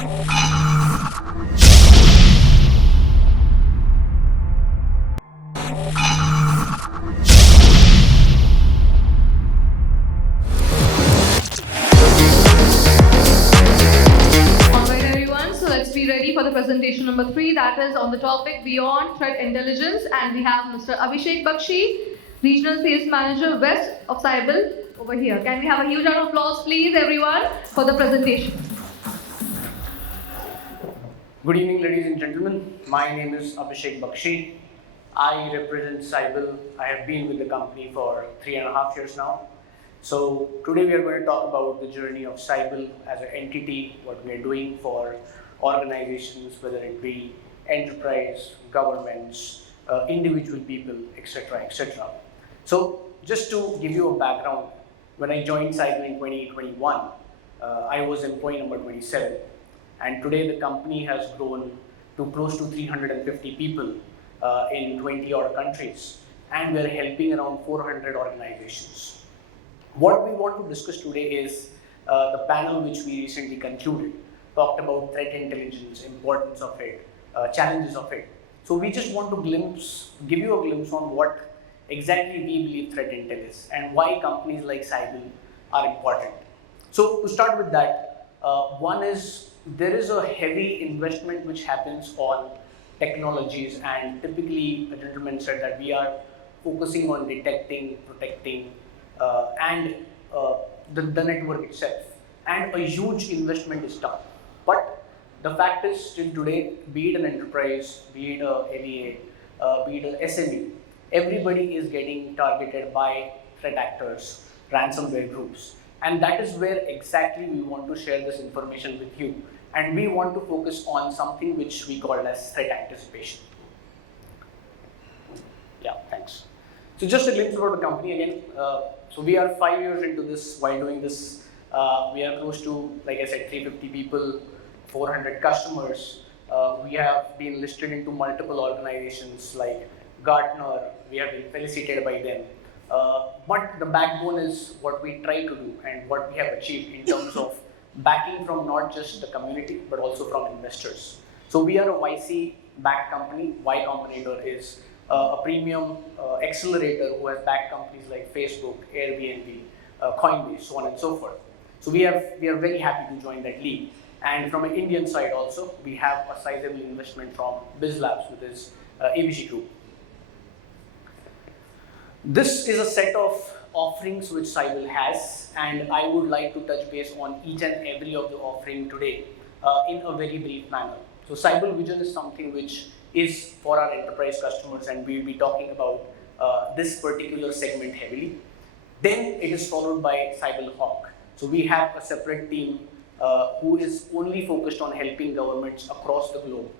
Alright everyone, so let's be ready for the presentation number 3, that is on the topic Beyond Threat Intelligence, and we have Mr. Abhishek Bakshi, Regional Sales Manager West of Cyble over here. Can we have a huge round of applause please everyone for the presentation. Good evening, ladies and gentlemen. My name is Abhishek Bakshi. I represent Cyble. I have been with the company for 3.5 years now. So today we are going to talk about the journey of Cyble as an entity, what we are doing for organizations, whether it be enterprise, governments, individual people, etc., etc. So just to give you a background, when I joined Cyble in 2021, I was employee number 27. And today the company has grown to close to 350 people in 20 odd countries, and we are helping around 400 organizations. What we want to discuss today is the panel which we recently concluded, talked about threat intelligence, importance of it, challenges of it. So we just want to give you a glimpse on what exactly we believe threat intel is and why companies like Cyble are important. So to start with that, one is there is a heavy investment which happens on technologies, and typically a gentleman said that we are focusing on detecting, protecting, and the network itself, and a huge investment is done. But the fact is, still today, be it an enterprise, be it a LEA, be it a SME, everybody is getting targeted by threat actors, ransomware groups, and that is where exactly we want to share this information with you. And we want to focus on something which we call as threat anticipation. Yeah, thanks. So just a glimpse about the company again. So we are 5 years into this. While doing this, we are close to, like I said, 350 people, 400 customers. We have been listed into multiple organizations like Gartner. We have been felicitated by them. But the backbone is what we try to do and what we have achieved in terms of backing from not just the community but also from investors. So we are a YC backed company. Y Combinator is a premium accelerator who has backed companies like Facebook, Airbnb, Coinbase, so on and so forth. So we are very happy to join that league. And from an Indian side also, we have a sizable investment from BizLabs, which is ABC Group. This is a set of offerings which Cyble has, and I would like to touch base on each and every of the offering today in a very brief manner. So Cyble Vision is something which is for our enterprise customers, and we'll be talking about this particular segment heavily. Then it is followed by Cyble Hawk. So we have a separate team who is only focused on helping governments across the globe,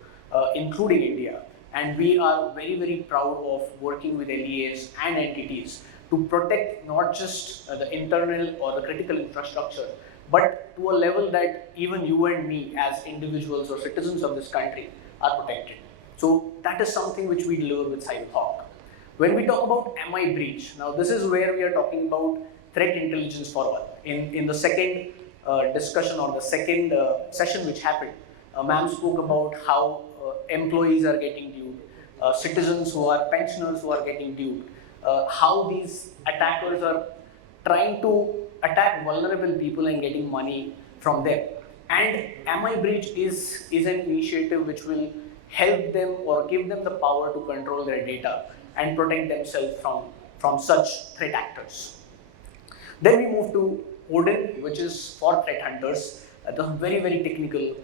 including India. And we are very, very proud of working with LEAs and entities to protect not just the internal or the critical infrastructure, but to a level that even you and me as individuals or citizens of this country are protected. So that is something which we deliver with Cyble Hawk. When we talk about MI breach, now this is where we are talking about threat intelligence for all. In the second discussion or the second session which happened, ma'am spoke about how employees are getting duped, citizens who are pensioners who are getting duped, how these attackers are trying to attack vulnerable people and getting money from them. And MI breach is an initiative which will help them or give them the power to control their data and protect themselves from such threat actors. Then we move to Odin, which is for threat hunters. That's very, very technical,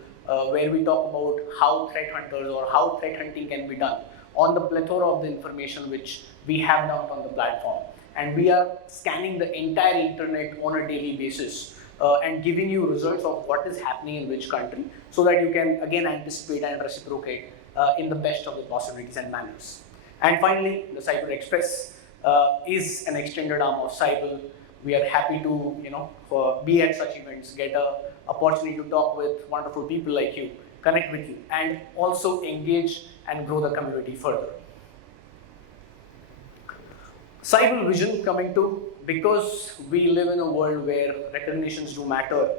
where we talk about how threat hunters or how threat hunting can be done on the plethora of the information which we have dumped on the platform. And we are scanning the entire internet on a daily basis and giving you results of what is happening in which country, so that you can again anticipate and reciprocate in the best of the possibilities and manners. And finally, the Cyber Express is an extended arm of Cyble. We are happy to be at such events, get an opportunity to talk with wonderful people like you, connect with you, and also engage and grow the community further. Cyble Vision coming to, because we live in a world where recognitions do matter,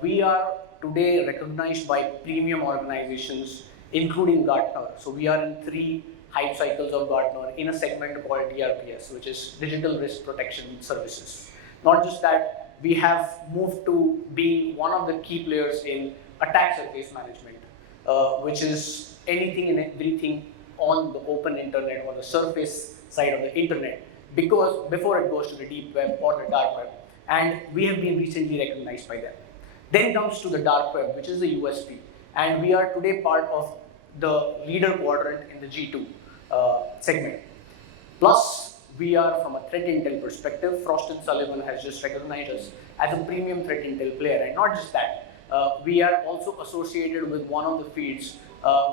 we are today recognized by premium organizations, including Gartner. So we are in 3 hype cycles of Gartner in a segment called DRPS, which is Digital Risk Protection Services. Not just that, we have moved to being one of the key players in attack surface management, which is anything and everything on the open internet or the surface side of the internet, because before it goes to the deep web or the dark web, and we have been recently recognized by them. Then comes to the dark web, which is the USP, and we are today part of the leader quadrant in the G2 segment. Plus, we are from a threat intel perspective, Frost & Sullivan has just recognized us as a premium threat intel player, and not just that, we are also associated with one of the feeds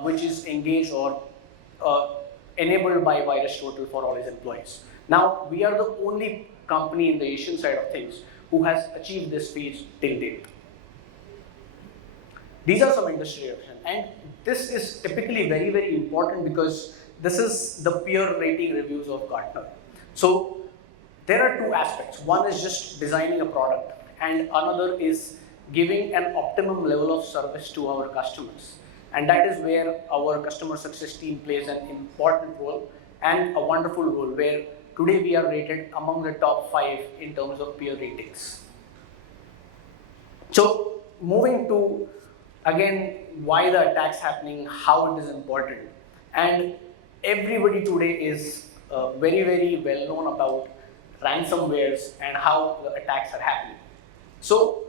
which is engaged or enabled by VirusTotal for all its employees. Now, we are the only company in the Asian side of things who has achieved this feat till date. These are some industry reactions, and this is typically very, very important because this is the peer rating reviews of Gartner. So there are 2 aspects. One is just designing a product, and another is giving an optimum level of service to our customers. And that is where our customer success team plays an important role and a wonderful role, where today we are rated among the top 5 in terms of peer ratings. So moving to, again, why the attack's happening, how it is important. And everybody today is very, very well known about ransomwares and how the attacks are happening. So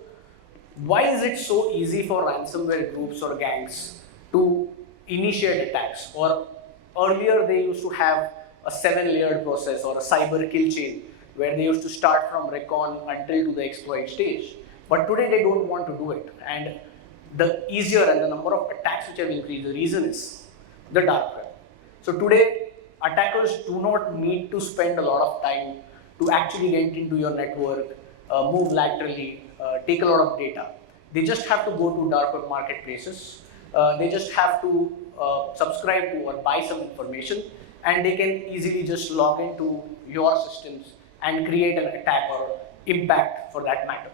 why is it so easy for ransomware groups or gangs to initiate attacks? Or earlier they used to have a 7-layered process or a cyber kill chain where they used to start from recon until to the exploit stage. But today they don't want to do it. And the easier and the number of attacks which have increased, the reason is the dark web. So today attackers do not need to spend a lot of time to actually get into your network, move laterally, take a lot of data. They just have to go to dark web marketplaces. They just have to subscribe to or buy some information, and they can easily just log into your systems and create an attack or impact for that matter.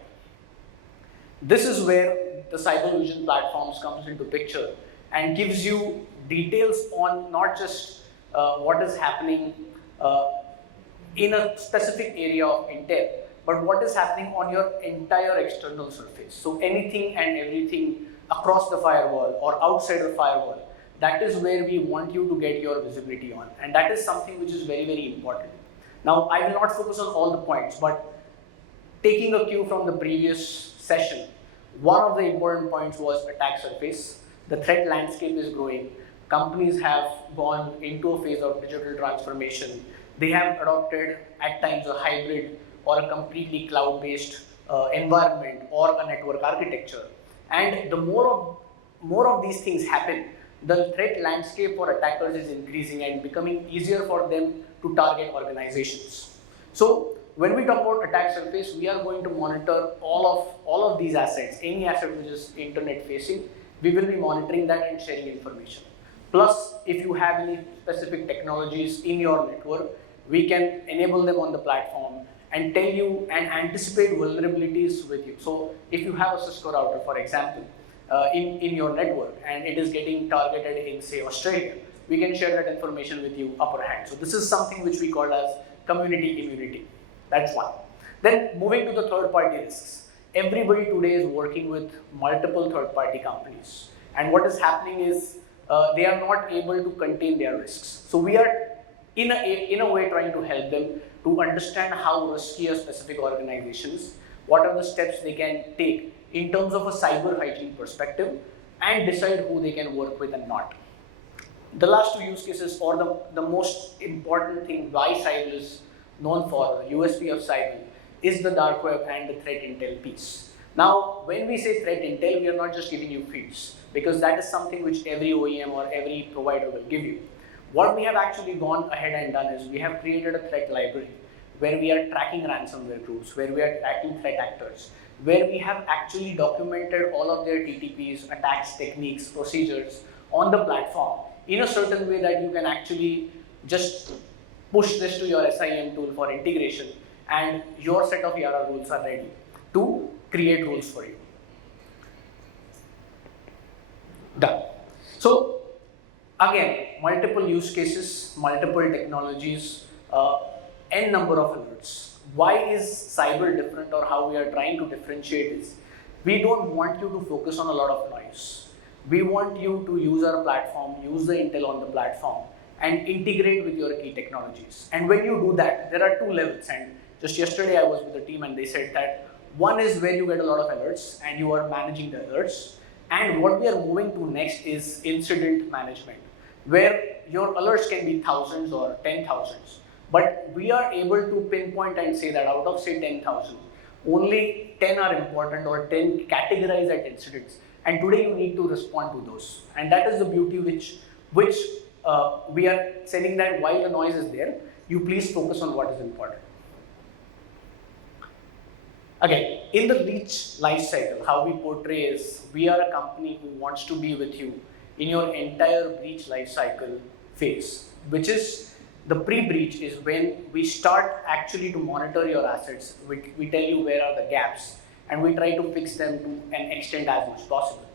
This is where the Cyble Vision platforms comes into picture and gives you details on not just what is happening in a specific area of intel, but what is happening on your entire external surface. So anything and everything across the firewall or outside the firewall, that is where we want you to get your visibility on. And that is something which is very, very important. Now, I will not focus on all the points, but taking a cue from the previous session, one of the important points was attack surface. The threat landscape is growing. Companies have gone into a phase of digital transformation. They have adopted at times a hybrid or a completely cloud-based environment or a network architecture. And the more of these things happen, the threat landscape for attackers is increasing and becoming easier for them to target organizations. So when we talk about attack surface, we are going to monitor all of these assets. Any asset which is internet facing, we will be monitoring that and sharing information. Plus, if you have any specific technologies in your network, we can enable them on the platform and tell you and anticipate vulnerabilities with you. So if you have a Cisco router, for example, in your network and it is getting targeted in, say, Australia, we can share that information with you upper hand. So this is something which we call as community immunity. That's one. Then moving to the third-party risks. Everybody today is working with multiple third-party companies. And what is happening is they are not able to contain their risks. So we are in a way trying to help them to understand how risky a specific organization is, what are the steps they can take in terms of a cyber hygiene perspective, and decide who they can work with and not. The last 2 use cases, or the most important thing why Cyble is known for, the USP of Cyble, is the dark web and the threat intel piece. Now, when we say threat intel, we are not just giving you feeds, because that is something which every OEM or every provider will give you. What we have actually gone ahead and done is we have created a threat library where we are tracking ransomware groups, where we are tracking threat actors, where we have actually documented all of their TTPs, attacks, techniques, procedures on the platform in a certain way that you can actually just push this to your SIM tool for integration, and your set of ERR rules are ready to create rules for you. Done. So again, multiple use cases, multiple technologies, n number of alerts. Why is Cyble different, or how we are trying to differentiate is, we don't want you to focus on a lot of noise. We want you to use our platform, use the intel on the platform, and integrate with your key technologies. And when you do that, there are two levels. And just yesterday I was with the team and they said that one is where you get a lot of alerts and you are managing the alerts. And what we are moving to next is incident management, where your alerts can be thousands or 10,000s. But we are able to pinpoint and say that out of say 10,000, only 10 are important, or 10 categorized as incidents. And today you need to respond to those. And that is the beauty which we are saying, that while the noise is there, you please focus on what is important. Again, in the breach life cycle, how we portray is, we are a company who wants to be with you in your entire breach life cycle phase, which is the pre-breach is when we start actually to monitor your assets. We tell you where are the gaps and we try to fix them to an extent as much possible.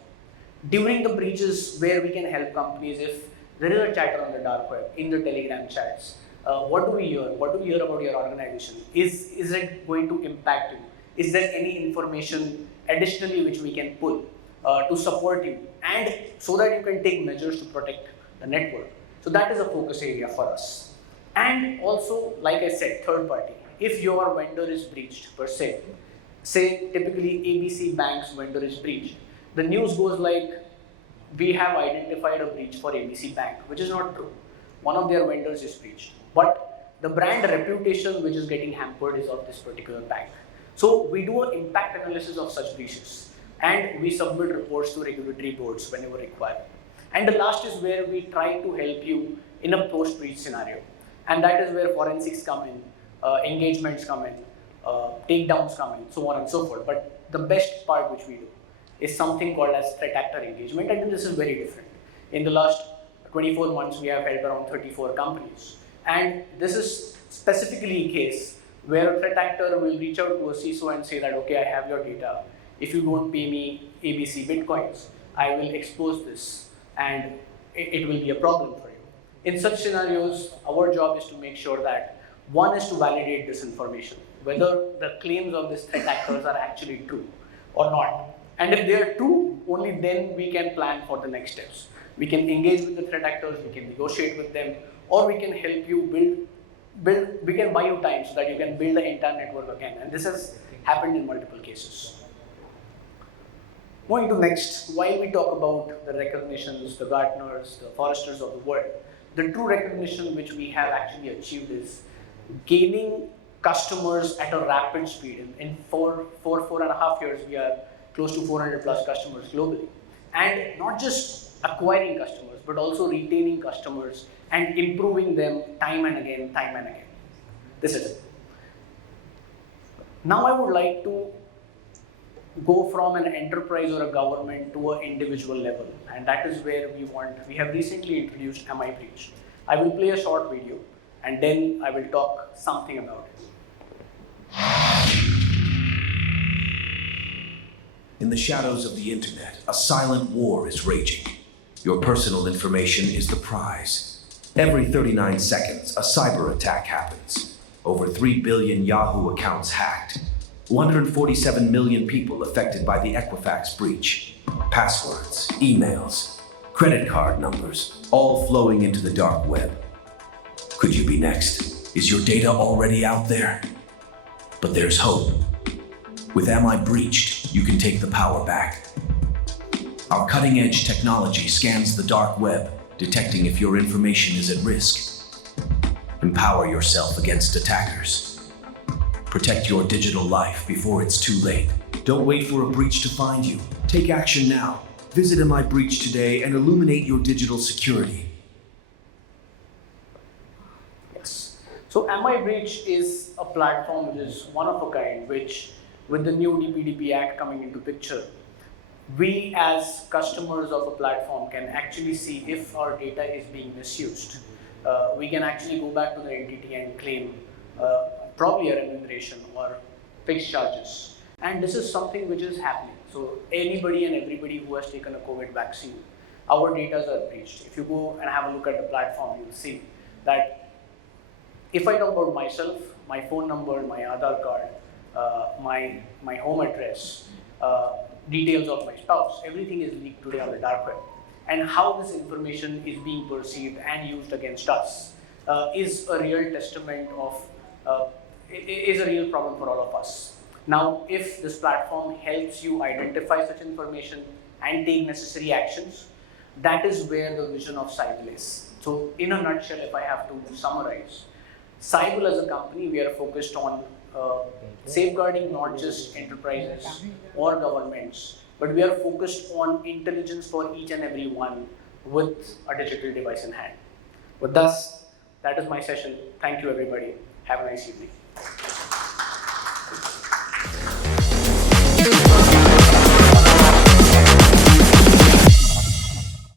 During the breaches, where we can help companies if there is a chatter on the dark web, in the Telegram chats, what do we hear? What do we hear about your organization? Is it going to impact you? Is there any information additionally which we can pull to support you, and so that you can take measures to protect the network? So that is a focus area for us. And also, like I said, third party. If your vendor is breached per se, say typically ABC Bank's vendor is breached, the news goes like, we have identified a breach for ABC Bank, which is not true. One of their vendors is breached, but the brand reputation which is getting hampered is of this particular bank. So we do an impact analysis of such breaches and we submit reports to regulatory boards whenever required. And the last is where we try to help you in a post-breach scenario. And that is where forensics come in, engagements come in, takedowns come in, so on and so forth. But the best part which we do is something called as threat actor engagement, and this is very different. In the last 24 months, we have helped around 34 companies. And this is specifically a case where a threat actor will reach out to a CISO and say that, okay, I have your data. If you don't pay me ABC Bitcoins, I will expose this and it will be a problem for you. In such scenarios, our job is to make sure that one is to validate this information, whether the claims of these threat actors are actually true or not. And if they are true, only then we can plan for the next steps. We can engage with the threat actors, we can negotiate with them, or we can help you we can buy you time so that you can build the entire network again. And this has happened in multiple cases. Moving to next, while we talk about the recognitions, the Gartners, the Forresters of the world, the true recognition which we have actually achieved is gaining customers at a rapid speed. In four and a half years, we are close to 400 plus customers globally. And not just acquiring customers, but also retaining customers and improving them time and again. This is it. Now I would like to go from an enterprise or a government to an individual level, and that is where we have recently introduced Am I Breached? I will play a short video and then I will talk something about it. In the shadows of the internet, a silent war is raging. Your personal information is the prize. Every 39 seconds, a cyber attack happens. Over 3 billion Yahoo accounts hacked. 147 million people affected by the Equifax breach. Passwords, emails, credit card numbers, all flowing into the dark web. Could you be next? Is your data already out there? But there's hope. With Am I Breached, you can take the power back. Our cutting-edge technology scans the dark web, detecting if your information is at risk. Empower yourself against attackers. Protect your digital life before it's too late. Don't wait for a breach to find you. Take action now. Visit Am I Breached today and illuminate your digital security. Yes. So Am I Breached is a platform which is one of a kind, which with the new DPDP Act coming into picture, we as customers of a platform can actually see if our data is being misused. We can actually go back to the entity and claim probably a remuneration or fixed charges. And this is something which is happening. So anybody and everybody who has taken a COVID vaccine our data are breached. If you go and have a look at the platform, you'll see that if I talk about myself, my phone number, my Aadhaar card, my home address, details of my spouse, everything is leaked today on the dark web. And how this information is being perceived and used against us is a real testament of, is a real problem for all of us. Now, if this platform helps you identify such information and take necessary actions, that is where the vision of Cyble is. So, in a nutshell, if I have to summarize, Cyble as a company, we are focused on safeguarding not just enterprises or governments, but we are focused on intelligence for each and every one with a digital device in hand. With thus, that is my session. Thank you, everybody. Have a nice evening.